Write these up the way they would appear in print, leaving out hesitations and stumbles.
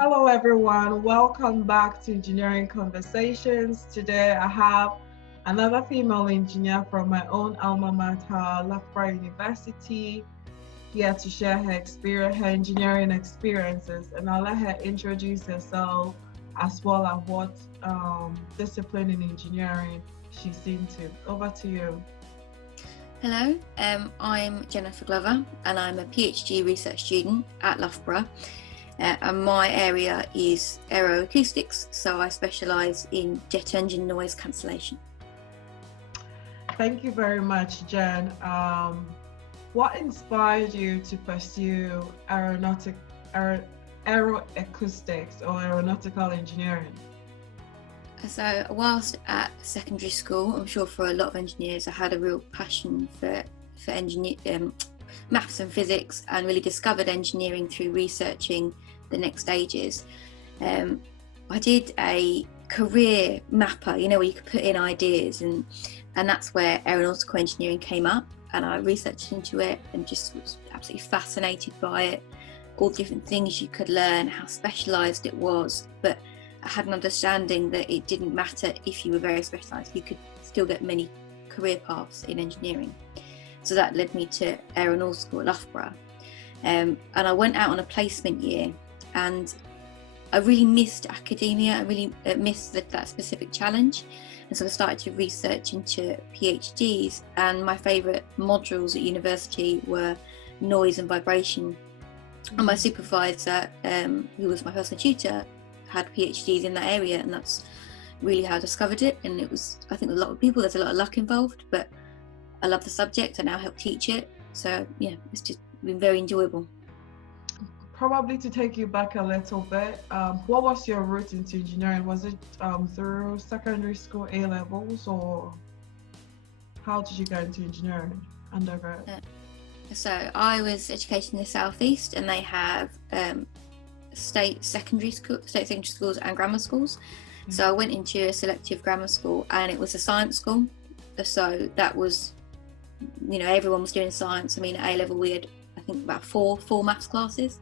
Hello, everyone. Welcome back to Engineering Conversations. Today, I have another female engineer from my own alma mater, Loughborough University, here to share her engineering experiences, and I'll let her introduce herself as well as what discipline in engineering she's into. Over to you. Hello, I'm Jennifer Glover, and I'm a PhD research student at Loughborough. And my area is aeroacoustics, so I specialise in jet engine noise cancellation. Thank you very much, Jen. What inspired you to pursue aeroacoustics or aeronautical engineering? So whilst at secondary school, I'm sure for a lot of engineers, I had a real passion for maths and physics, and really discovered engineering through researching the next stages. I did a career mapper, where you could put in ideas, and that's where aeronautical engineering came up, and I researched into it and just was absolutely fascinated by it, all the different things you could learn, how specialised it was. But I had an understanding that it didn't matter if you were very specialised, you could still get many career paths in engineering. So that led me to aeronautical at Loughborough. And I went out on a placement year, and I really missed academia. I really missed that specific challenge. And so I started to research into PhDs, and my favourite modules at university were noise and vibration. And my supervisor, who was my personal tutor, had PhDs in that area, and that's really how I discovered it. And it was, I think, a lot of people, there's a lot of luck involved, but I love the subject. I now help teach it, so yeah, it's just been very enjoyable. Probably to take you back a little bit, what was your route into engineering? Was it through secondary school A levels, or how did you go into engineering undergrad? So I was educated in the southeast, and they have state secondary schools and grammar schools. Mm-hmm. So I went into a selective grammar school, and it was a science school. So that was, everyone was doing science. I mean, at A level we had, I think, about four maths classes.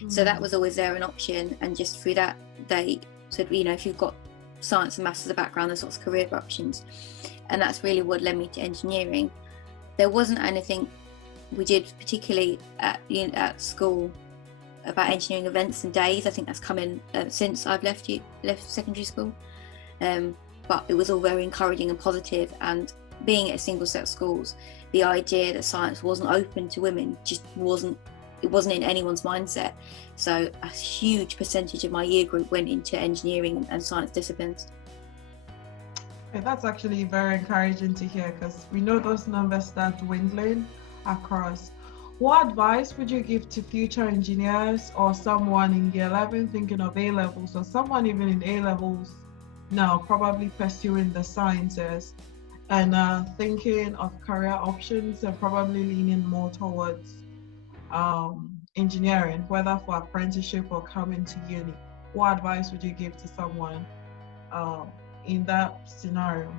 Mm. So that was always there an option, and just through that they said, if you've got science and maths as a background, there's lots of career options. And that's really what led me to engineering. There wasn't anything we did particularly at school about engineering events and days. I think that's come in since I've left secondary school. But it was all very encouraging and positive, and being at single-sex schools, the idea that science wasn't open to women just wasn't in anyone's mindset. So a huge percentage of my year group went into engineering and science disciplines. Okay, that's actually very encouraging to hear, because we know those numbers start dwindling across. What advice would you give to future engineers, or someone in year 11 thinking of A levels, or someone even in A levels now probably pursuing the sciences and thinking of career options and probably leaning more towards engineering, whether for apprenticeship or coming to uni? What advice would you give to someone in that scenario?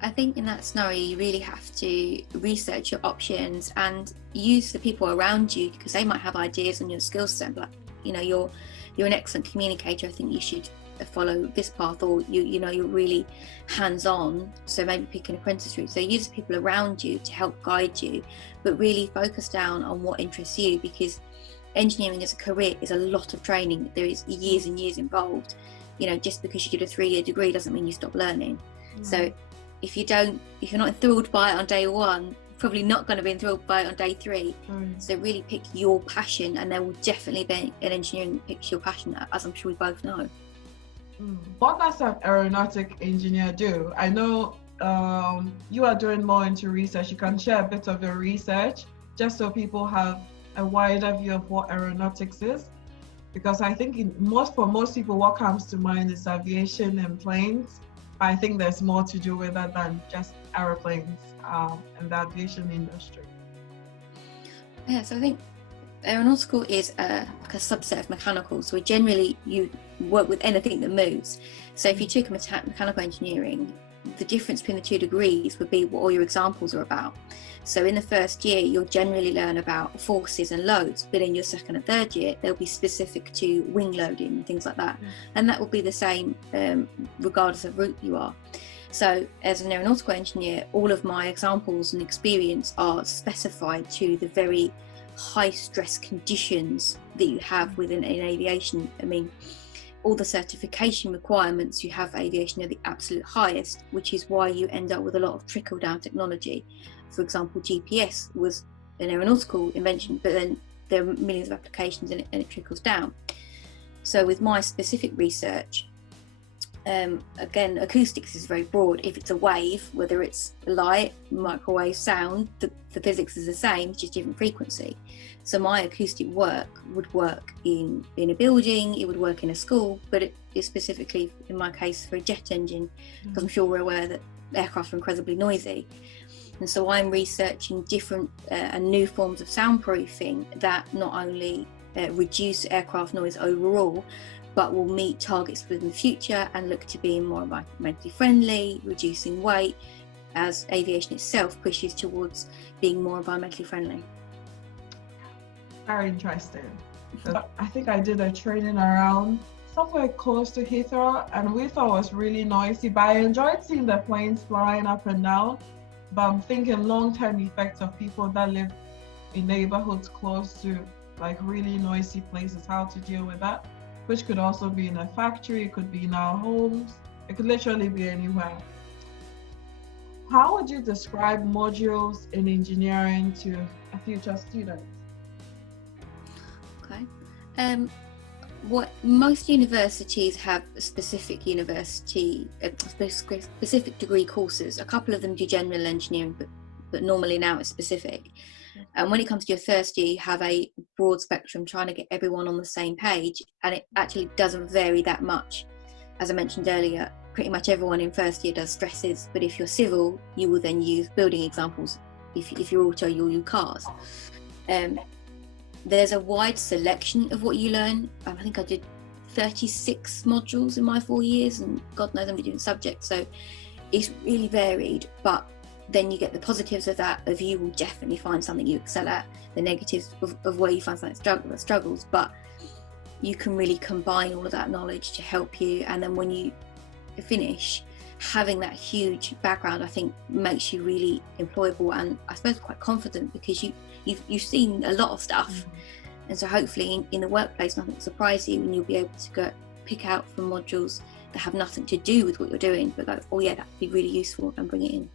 I think in that scenario, you really have to research your options and use the people around you, because they might have ideas on your skill set. But you're an excellent communicator. I think you should follow this path, or you're really hands-on, so maybe pick an apprentice route. So use the people around you to help guide you, but really focus down on what interests you, because engineering as a career is a lot of training. There is years and years involved. Just because you get a 3-year degree doesn't mean you stop learning. So if you're not enthralled by it on day one, probably not going to be enthralled by it on day 3. So really pick your passion, and there will definitely be an engineering that picks your passion, as I'm sure we both know. What does an aeronautic engineer do? I know you are doing more into research. You can share a bit of your research just so people have a wider view of what aeronautics is, because I think for most people what comes to mind is aviation and planes. But I think there's more to do with that than just aeroplanes and the aviation industry. Yeah, so I think aeronautical is a subset of mechanical. So generally you work with anything that moves. So if you took mechanical engineering, the difference between the 2 degrees would be what all your examples are about. So in the first year, you'll generally learn about forces and loads, but in your second and third year, they'll be specific to wing loading and things like that. And that will be the same regardless of route you are. So as an aeronautical engineer, all of my examples and experience are specified to the very high stress conditions that you have within in aviation. I mean, all the certification requirements you have for aviation are the absolute highest, which is why you end up with a lot of trickle down technology. For example, GPS was an aeronautical invention, but then there are millions of applications in it, and it trickles down. So with my specific research, again, acoustics is very broad. If it's a wave, whether it's light, microwave, sound, the physics is the same, it's just different frequency. So my acoustic work would work in a building, it would work in a school, but it is specifically, in my case, for a jet engine, because I'm sure we're aware that aircraft are incredibly noisy. And so I'm researching different and new forms of soundproofing that not only reduce aircraft noise overall, but will meet targets within the future and look to being more environmentally friendly, reducing weight, as aviation itself pushes towards being more environmentally friendly. Very interesting. I think I did a training around somewhere close to Heathrow, and we thought it was really noisy, but I enjoyed seeing the planes flying up and down. But I'm thinking long-term effects of people that live in neighborhoods close to like really noisy places, how to deal with that, which could also be in a factory, it could be in our homes, it could literally be anywhere. How would you describe modules in engineering to a future student? Okay. What most universities have specific specific degree courses. A couple of them do general engineering, but normally now it's specific. And when it comes to your first year, you have a broad spectrum trying to get everyone on the same page, and it actually doesn't vary that much. As I mentioned earlier, pretty much everyone in first year does stresses, but if you're civil, you will then use building examples. If you're auto, you'll use cars. There's a wide selection of what you learn. I think I did 36 modules in my 4 years, and God knows how many different subjects. So it's really varied, but then you get the positives of that, of you will definitely find something you excel at, the negatives of where you find something that struggles, but you can really combine all of that knowledge to help you. And then when you finish, having that huge background, I think, makes you really employable and I suppose quite confident, because you've seen a lot of stuff, and so hopefully in the workplace nothing will surprise you, and you'll be able to go pick out from modules that have nothing to do with what you're doing, but like, oh yeah, that would be really useful, and bring it in.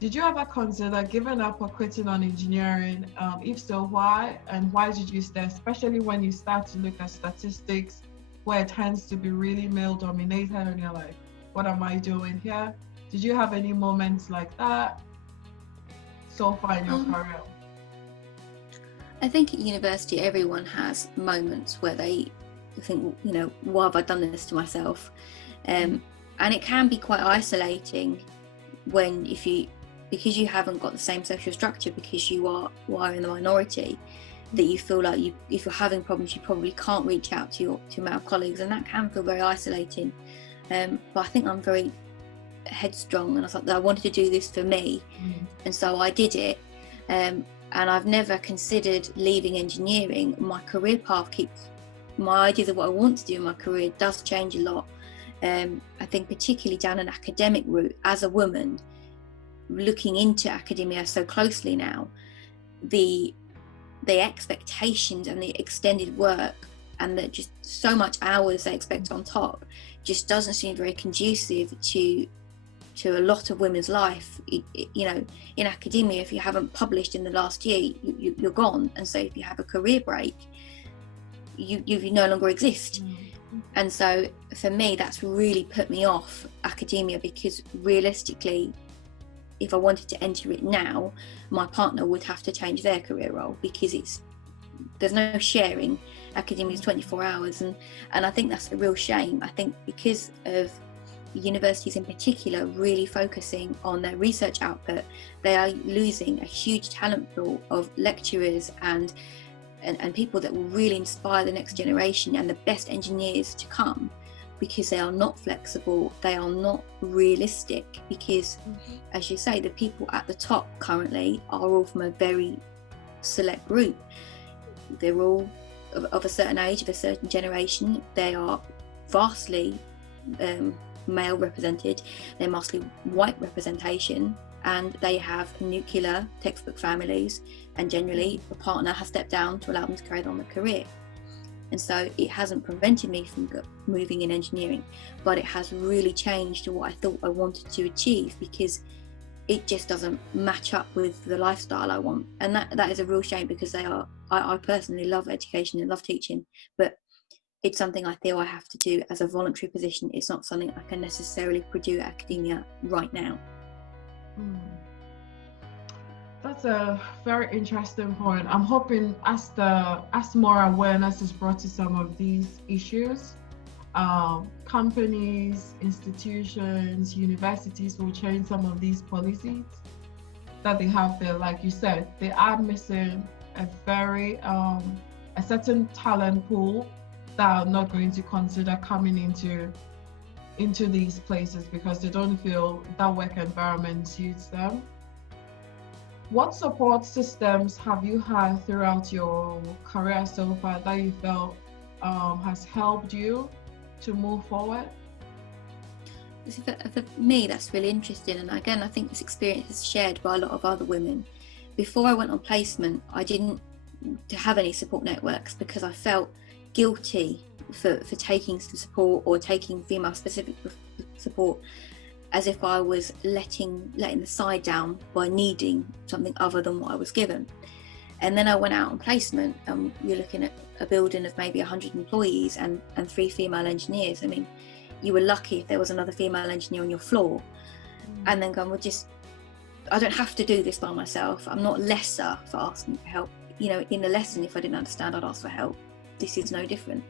Did you ever consider giving up or quitting on engineering? If so, why? And why did you stay, especially when you start to look at statistics where it tends to be really male dominated, and you're like, what am I doing here? Did you have any moments like that so far in your career? I think at university everyone has moments where they think, you know, why have I done this to myself? And it can be quite isolating when because you haven't got the same social structure, because you are in the minority, that you feel like if you're having problems, you probably can't reach out to male colleagues, and that can feel very isolating. But I think I'm very headstrong, and I thought that I wanted to do this for me, and so I did it. And I've never considered leaving engineering. My career path my ideas of what I want to do in my career does change a lot. I think particularly down an academic route, as a woman, looking into academia so closely now, the expectations and the extended work and the just so much hours they expect on top just doesn't seem very conducive to a lot of women's life. You know, in academia, if you haven't published in the last year, you're gone, and so if you have a career break, you no longer exist. And so for me, that's really put me off academia, because realistically, if I wanted to enter it now, my partner would have to change their career role, because there's no sharing. Academia is 24 hours, and I think that's a real shame. I think because of universities in particular really focusing on their research output, they are losing a huge talent pool of lecturers and people that will really inspire the next generation and the best engineers to come, because they are not flexible, they are not realistic, because as you say, the people at the top currently are all from a very select group. They're all of a certain age, of a certain generation. They are vastly male represented, they're mostly white representation, and they have nuclear textbook families, and generally a partner has stepped down to allow them to carry on their career. And so it hasn't prevented me from moving in engineering, but it has really changed what I thought I wanted to achieve, because it just doesn't match up with the lifestyle I want. And that is a real shame, because I personally love education and love teaching, but it's something I feel I have to do as a voluntary position. It's not something I can necessarily pursue at academia right now. That's a very interesting point. I'm hoping as more awareness is brought to some of these issues, companies, institutions, universities will change some of these policies that they have there. Like you said, they are missing a certain talent pool that are not going to consider coming into these places because they don't feel that work environment suits them. What support systems have you had throughout your career so far that you felt has helped you to move forward? For me, that's really interesting. And again, I think this experience is shared by a lot of other women. Before I went on placement, I didn't have any support networks because I felt guilty for taking some support or taking female specific support, as if I was letting the side down by needing something other than what I was given. And then I went out on placement, and you're looking at a building of maybe 100 employees and 3 female engineers. I mean, you were lucky if there was another female engineer on your floor. And then going, well, I don't have to do this by myself. I'm not lesser for asking for help. You know, in a lesson, if I didn't understand, I'd ask for help. This is no different.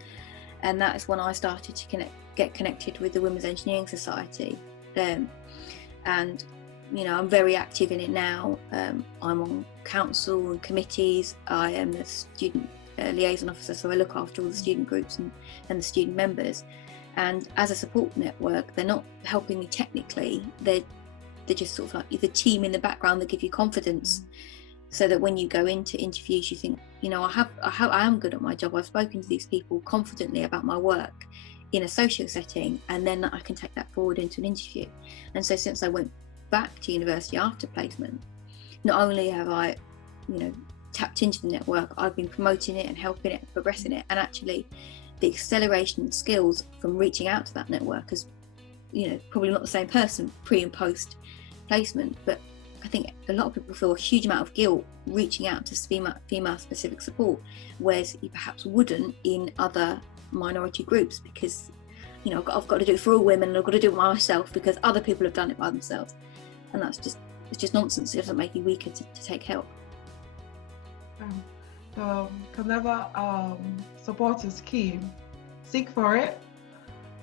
And that is when I started to get connected with the Women's Engineering Society. And you know, I'm very active in it now. I'm on council and committees. I am the student liaison officer, so I look after all the student groups and the student members. And as a support network, they're not helping me technically. They're just sort of like the team in the background that give you confidence, so that when you go into interviews, you think, you know, I am good at my job. I've spoken to these people confidently about my work in a social setting, and then I can take that forward into an interview. And so since I went back to university after placement, not only have I, you know, tapped into the network, I've been promoting it and helping it and progressing it. And actually the acceleration and skills from reaching out to that network is, you know, probably not the same person pre and post placement, but I think a lot of people feel a huge amount of guilt reaching out to female specific support, whereas you perhaps wouldn't in other minority groups, because, you know, I've got to do it for all women and I've got to do it myself because other people have done it by themselves. And it's just nonsense. It doesn't make you weaker to take help. Whenever support is key, seek for it,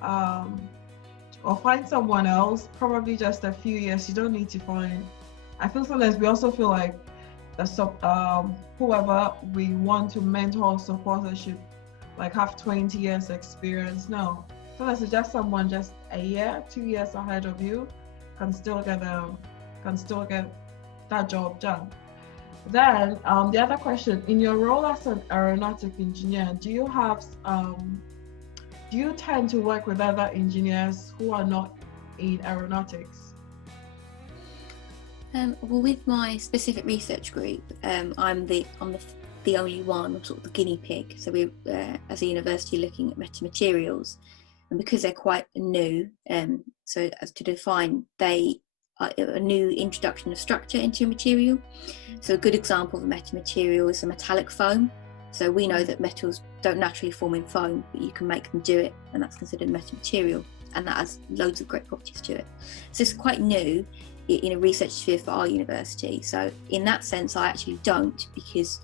or find someone else. Probably just a few years. You don't need to find. I feel sometimes we also feel like whoever we want to mentor or support us should like have 20 years experience. No, sometimes it's just someone just a year, 2 years ahead of you can still get that job done. Then the other question, in your role as an aeronautic engineer, do you tend to work with other engineers who are not in aeronautics? Well, with my specific research group, I'm the only one. I'm sort of the guinea pig. So we're as a university looking at metamaterials, and because they're quite new, so as to define, they are a new introduction of structure into a material. So a good example of a metamaterial is a metallic foam. So we know that metals don't naturally form in foam, but you can make them do it, and that's considered a metamaterial, and that has loads of great properties to it. So it's quite new in a research sphere for our university. So in that sense, I actually don't, because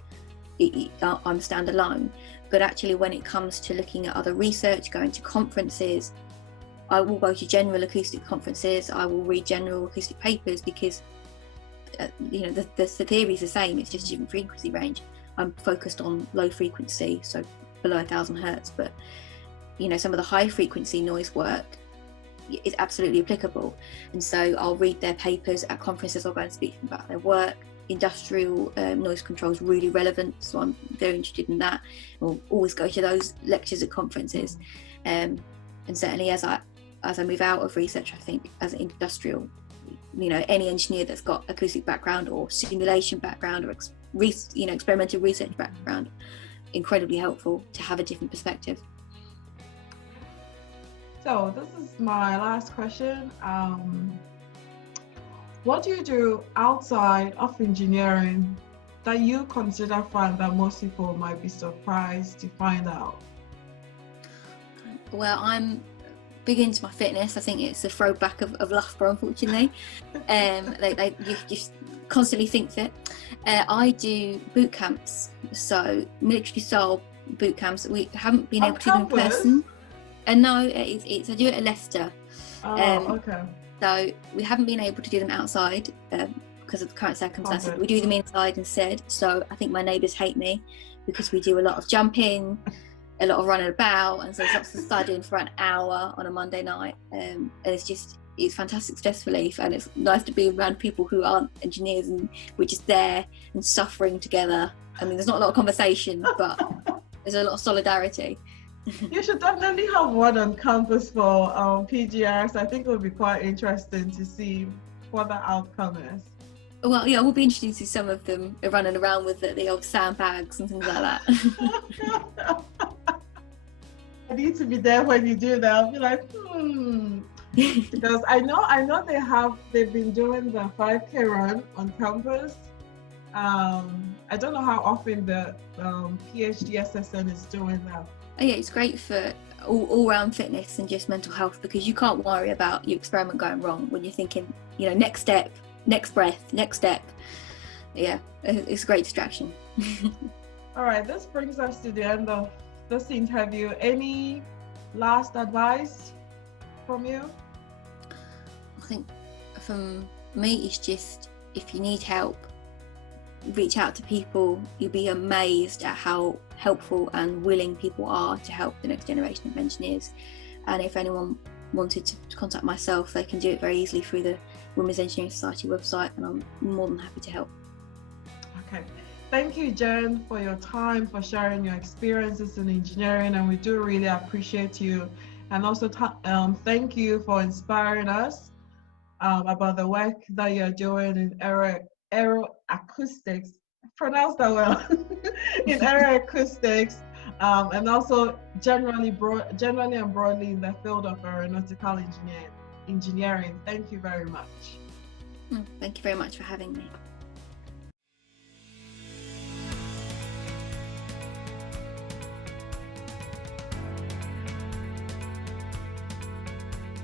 I'm standalone. But actually, when it comes to looking at other research, going to conferences, I will go to general acoustic conferences. I will read general acoustic papers, because you know, the theory is the same. It's just a different frequency range. I'm focused on low frequency, so below 1,000 hertz. But some of the high frequency noise work is absolutely applicable. And so I'll read their papers at conferences, I'll go and speak to them about their work. Industrial noise control is really relevant, so I'm very interested in that. I'll always go to those lectures at conferences. And certainly as I move out of research, I think as an industrial, any engineer that's got acoustic background or simulation background or experimental research background, incredibly helpful to have a different perspective. So this is my last question. What do you do outside of engineering that you consider fun that most people might be surprised to find out? Well, I'm big into my fitness. I think it's a throwback of Loughborough, unfortunately. You just constantly think fit. I do boot camps, so military style boot camps. We haven't been able to do them in person. No, I do it at Leicester. Okay. So we haven't been able to do them outside because of the current circumstances. We do them inside instead. So I think my neighbours hate me because we do a lot of jumping, a lot of running about, and so it's lots of studying for an hour on a Monday night. And it's fantastic stress relief, and it's nice to be around people who aren't engineers, and we're just there and suffering together. I mean, there's not a lot of conversation, but there's a lot of solidarity. You should definitely have one on campus for PGRs. I think it would be quite interesting to see what the outcome is. Well, yeah, we'll be interested to see some of them running around with the old sandbags and things like that. I need to be there when you do that. I'll be like, because I know they've been doing the 5K run on campus. I don't know how often the PhD SSN is doing that. Oh, yeah, it's great for all-round fitness and just mental health, because you can't worry about your experiment going wrong when you're thinking, next step, next breath, next step. Yeah, it's a great distraction. All right, this brings us to the end of this interview. Any last advice from you? I think from me, it's just, if you need help, reach out to people. You'll be amazed at how helpful and willing people are to help the next generation of engineers. And if anyone wanted to contact myself, they can do it very easily through the Women's Engineering Society website, and I'm more than happy to help. Okay, thank you, Jen, for your time, for sharing your experiences in engineering, and we do really appreciate you. And also thank you for inspiring us about the work that you're doing in aeroacoustics. Pronounce that well. In aeroacoustics, and also generally and broadly in the field of aeronautical engineering. Thank you very much. Thank you very much for having me.